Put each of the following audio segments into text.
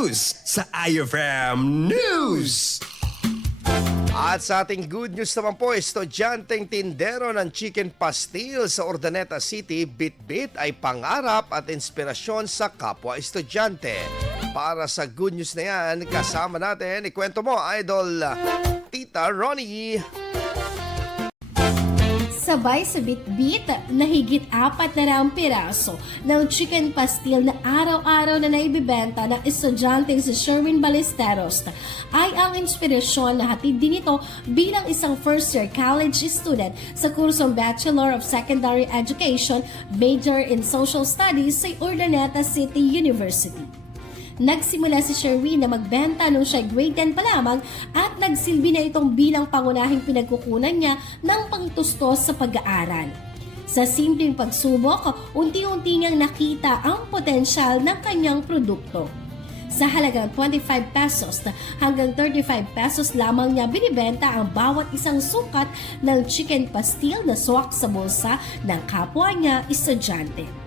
News sa IFM News! At sa ating good news naman po, estudyanteng tindero ng chicken pastil sa Ordaneta City, Bitbit ay pangarap at inspirasyon sa kapwa estudyante. Para sa good news na yan, kasama natin, ikwento mo, Idol Tita Ronnie. Sabay sa bitbit na higit apat na raang piraso ng chicken pastil na araw-araw na naibibenta ng estudyante si Sherwin Ballesteros ay ang inspirasyon na hatid din ito bilang isang first-year college student sa kursong Bachelor of Secondary Education major in Social Studies sa Urdaneta City University. Nagsimula si Sherwin na magbenta nung siya grade 10 pa lamang at nagsilbi na itong bilang pangunahing pinagkukunan niya ng pangtustos sa pag-aaral. Sa simpleng pagsubok, unti-unti niyang nakita ang potensyal ng kanyang produkto. Sa halagang 25 pesos hanggang 35 pesos lamang niya binibenta ang bawat isang sukat ng chicken pastil na swak sa bulsa ng kapwa niya estudyante.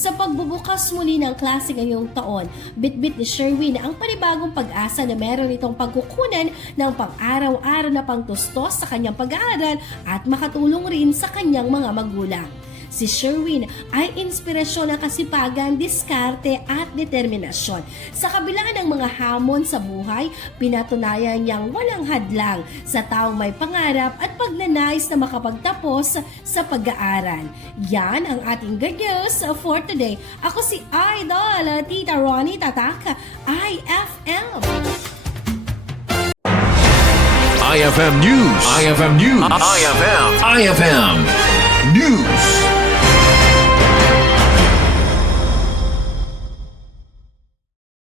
Sa pagbubukas muli ng klase ngayong taon, bitbit ni Sherwin ang panibagong pag-asa na meron itong pagkukunan ng pang-araw-araw na pangtustos sa kanyang pag-aaral at makatulong rin sa kanyang mga magulang. Si Sherwin ay inspirasyon ng kasipagan, diskarte at determinasyon. Sa kabila ng mga hamon sa buhay, pinatunayan niyang walang hadlang sa taong may pangarap at pagnanais na makapagtapos sa pag-aaral. Yan ang ating good news for today. Ako si Idol, Tita Ronnie Tataka, IFM. IFM News. IFM News. IFM. IFM News.